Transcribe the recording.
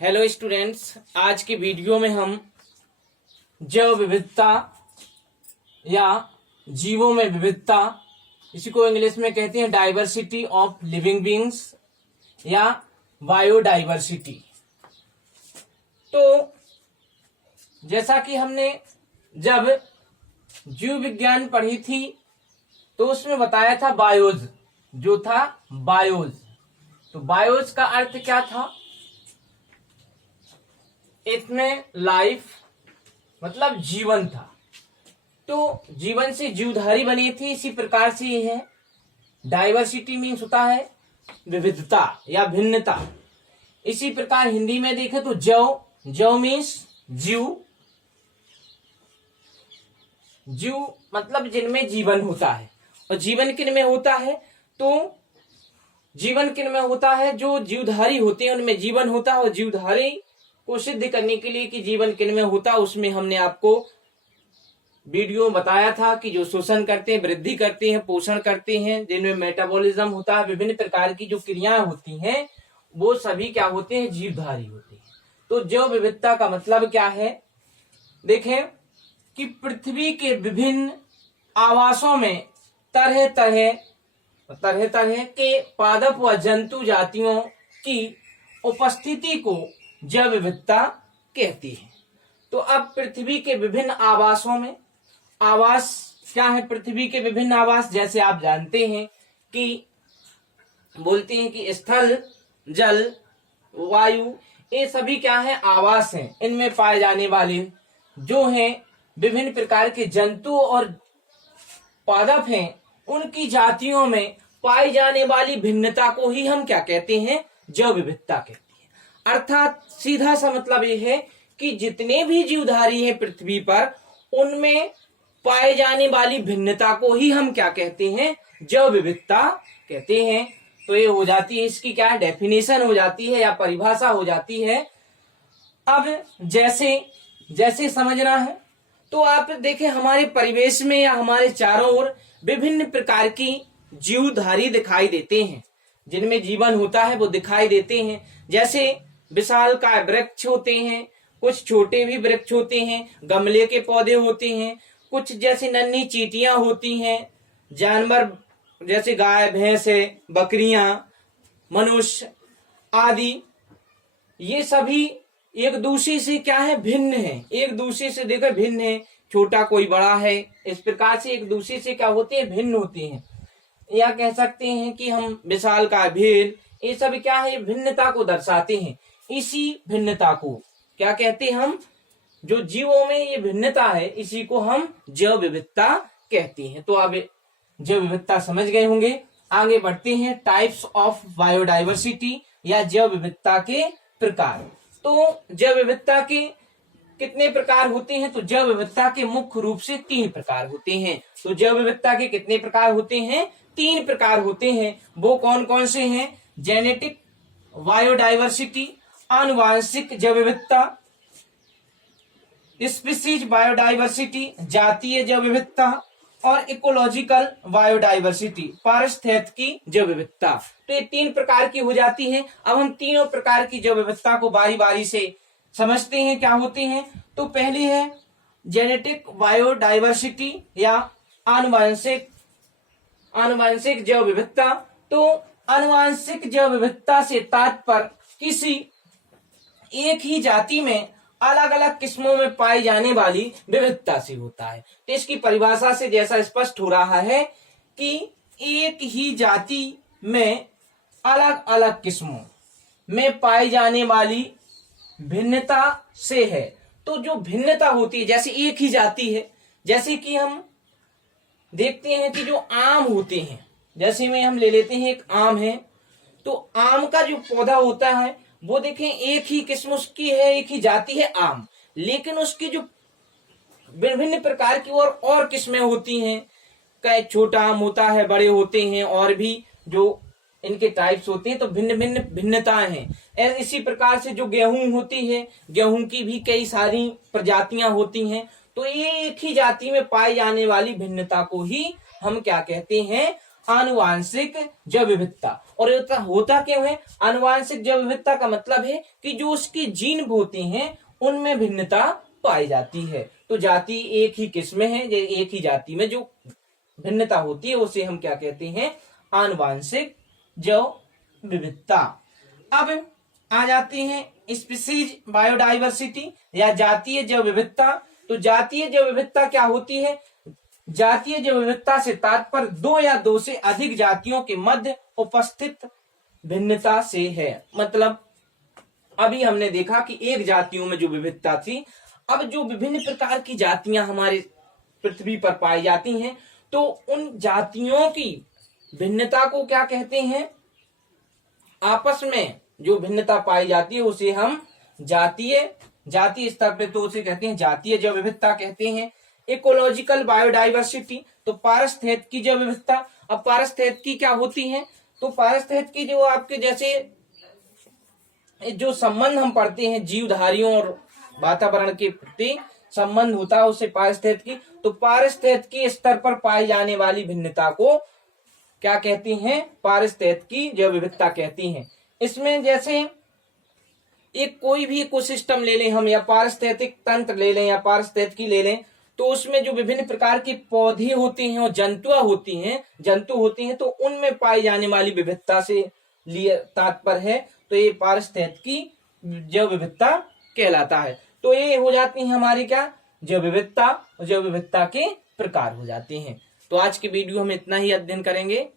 Hello students, आज के video में हम जैव विविधता या जीवों में विविधता, इसी को इंग्लिश में कहते हैं डाइवर्सिटी ऑफ लिविंग बीइंग्स या बायोडाइवर्सिटी। तो जैसा कि हमने जब जीव विज्ञान पढ़ी थी तो उसमें बताया था बायोज, जो था बायोज। तो बायोज का अर्थ क्या था? इसमें लाइफ मतलब जीवन था, तो जीवन से जीवधारी बने थे। इसी प्रकार से ये है डाइवर्सिटी मीन्स होता है विविधता या भिन्नता। इसी प्रकार हिंदी में देखें तो जव मीन्स जीव, जीव मतलब जिनमें जीवन होता है। और जीवन किन में होता है? तो जीवन किन में होता है? जो जीवधारी होते हैं उनमें जीवन होता है। और जीवधारी को सिद्ध करने के लिए कि जीवन किन में होता है, उसमें हमने आपको वीडियो में बताया था कि जो शोषण करते हैं, वृद्धि करते हैं, पोषण करते हैं, जिनमें मेटाबॉलिज्म होता है, विभिन्न प्रकार की जो क्रियाएं होती हैं, वो सभी क्या होते हैं? जीवधारी होते हैं। तो जैव विविधता का मतलब क्या है? देखें कि पृथ्वी के विभिन्न आवासों में तरह तरह के पादप व जंतु जातियों की उपस्थिति को जैव विविधता कहती है। तो अब पृथ्वी के विभिन्न आवासों में, आवास क्या है? पृथ्वी के विभिन्न आवास, जैसे आप जानते हैं कि बोलते हैं कि स्थल, जल, वायु, ये सभी क्या है? आवास हैं। इनमें पाए जाने वाले जो हैं विभिन्न प्रकार के जंतु और पादप हैं, उनकी जातियों में पाई जाने वाली भिन्नता को ही हम क्या कहते हैं? जैव विविधता कहते हैं। अर्थात सीधा सा मतलब यह है कि जितने भी जीवधारी हैं पृथ्वी पर, उनमें पाए जाने वाली भिन्नता को ही हम क्या कहते हैं? जैव विविधता कहते हैं। तो ये हो जाती है, इसकी क्या डेफिनेशन हो जाती है या परिभाषा हो जाती है। अब जैसे समझना है तो आप देखें हमारे परिवेश में या हमारे चारों ओर विभिन्न प्रकार की जीवधारी दिखाई देते हैं, जिनमें जीवन होता है वो दिखाई देते हैं। जैसे विशालकाय वृक्ष होते हैं, कुछ छोटे भी वृक्ष होते हैं, गमले के पौधे होते हैं, कुछ जैसे नन्ही चींटियां होती हैं, जानवर जैसे गाय, भैंस, बकरियां, मनुष्य आदि, ये सभी एक दूसरे से क्या है? भिन्न है। एक दूसरे से देखो भिन्न है, छोटा कोई बड़ा है, इस प्रकार से एक दूसरे से क्या होते हैं? भिन्न होते हैं। या कह सकते हैं कि हम विशालकाय, भेड़, ये सब क्या है? भिन्नता को दर्शाते हैं। इसी भिन्नता को क्या कहते हैं हम? जो जीवों में ये भिन्नता है, इसी को हम जैव विविधता कहते हैं। तो अब जैव विविधता समझ गए होंगे। आगे बढ़ते हैं, टाइप्स ऑफ बायोडाइवर्सिटी या जैव विविधता के प्रकार। तो जैव विविधता के कितने प्रकार होते हैं? तो जैव विविधता के मुख्य रूप से 3 प्रकार होते हैं। तो जैव विविधता के कितने प्रकार होते हैं? 3 प्रकार होते हैं। वो कौन कौन से हैं? जेनेटिक बायोडाइवर्सिटी, आनुवांशिक जैव विविधता, स्पीसीज बायोडाइवर्सिटी, जातीय जैव विविधता, और इकोलॉजिकल बायोडाइवर्सिटी, पारिस्थितिकी जैव विविधता। तो ये 3 प्रकार की हो जाती है। अब हम तीनों प्रकार की जैव विविधता को बारी बारी से समझते हैं क्या होते हैं। तो पहली है जेनेटिक बायोडाइवर्सिटी या आनुवांशिक जैव विविधता। तो आनुवांशिक जैव विविधता से तात्पर्य किसी एक ही जाति में अलग अलग किस्मों में पाई जाने वाली विविधता से होता है। तो इसकी परिभाषा से जैसा स्पष्ट हो रहा है कि एक ही जाति में अलग अलग किस्मों में पाई जाने वाली भिन्नता से है। तो जो भिन्नता होती है, जैसे एक ही जाति है, जैसे कि हम देखते हैं कि जो आम होते हैं, जैसे में हम ले लेते हैं एक आम है, तो आम का जो पौधा होता है वो देखें एक ही किस्म उसकी है, एक ही जाति है आम, लेकिन उसकी जो विभिन्न प्रकार की और किस्में होती हैं, कई छोटा आम होता है, बड़े होते हैं, और भी जो इनके टाइप्स होते हैं, तो भिन्न भिन्न भिन्नताएं हैं। इसी प्रकार से जो गेहूं होती है, गेहूं की भी कई सारी प्रजातियां होती हैं। तो ये एक ही जाति में पाई जाने वाली भिन्नता को ही हम क्या कहते हैं? आनुवांशिक जैव विविधता। और होता क्यों है? आनुवांशिक जैव विविधता का मतलब है कि जो उसके जीन होते हैं उनमें भिन्नता पाई जाती है। तो जाति एक ही किस्म है, एक ही जाति में जो भिन्नता होती है उसे हम क्या कहते हैं? आनुवांशिक जैव विविधता। अब आ जाती है स्पीसीज बायोडाइवर्सिटी या जातीय जैव विविधता। तो जातीय जैव विविधता क्या होती है? जातीय जैव विविधता से तात्पर्य दो या दो से अधिक जातियों के मध्य उपस्थित भिन्नता से है। मतलब अभी हमने देखा कि एक जातियों में जो विविधता थी, अब जो विभिन्न प्रकार की जातियां हमारे पृथ्वी पर पाई जाती हैं, तो उन जातियों की भिन्नता को क्या कहते हैं? आपस में जो भिन्नता पाई जाती है उसे हम जातीय स्तर पे तो उसे कहते हैं जातीय जैव विविधता कहते हैं। इकोलॉजिकल बायोडाइवर्सिटी, तो पारिस्थितिकी जैव विविधता। अब पारिस्थितिकी क्या होती है? तो पारिस्थितिकी जो आपके जैसे जो संबंध हम पढ़ते हैं जीवधारियों और वातावरण के प्रति संबंध होता है उसे पारिस्थितिकी। तो पारिस्थितिकी स्तर पर पाई जाने वाली भिन्नता को क्या कहती हैं? पारिस्थितिकी जैव विविधता कहती हैं। इसमें जैसे एक कोई भी इकोसिस्टम ले लें हम, या पारिस्थितिक तंत्र ले लें या पारिस्थितिकी ले लें, तो उसमें जो विभिन्न प्रकार के पौधे होते हैं और जंतु होती हैं, तो उनमें पाई जाने वाली विविधता से लिए तात्पर्य है। तो ये पारिस्थितिकी जैव विविधता कहलाता है। तो ये हो जाती है हमारी क्या? जैव विविधता। जैव विविधता के प्रकार हो जाते हैं। तो आज के वीडियो हम इतना ही अध्ययन करेंगे।